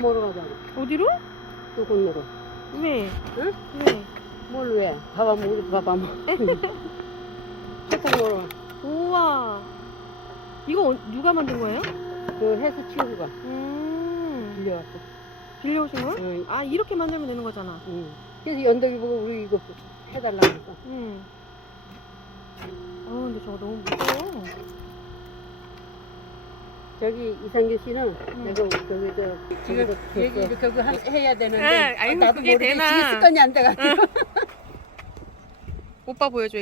먹으러 가자. 어디로? 또 건너로. 왜? 응? 왜? 뭘 왜? 밥 안 먹고 밥 안 먹어. 초장 먹으러 가. 우와. 이거 누가 만든 거예요? 그 해수 친구가 빌려왔어. 빌려오신 거예요? 응. 아, 이렇게 만들면 되는 거잖아. 응. 그래서 연덕이 보고 우리 이거 해달라고 했어. 응. 근데 저거 너무 무서워. 저기 이상규 씨는 내가 저기 지금 얘기 이렇게 해야 되는데 아이고, 나도 그게 모르게 되나? 지금 습관이 안 돼가지고. 오빠 보여줘.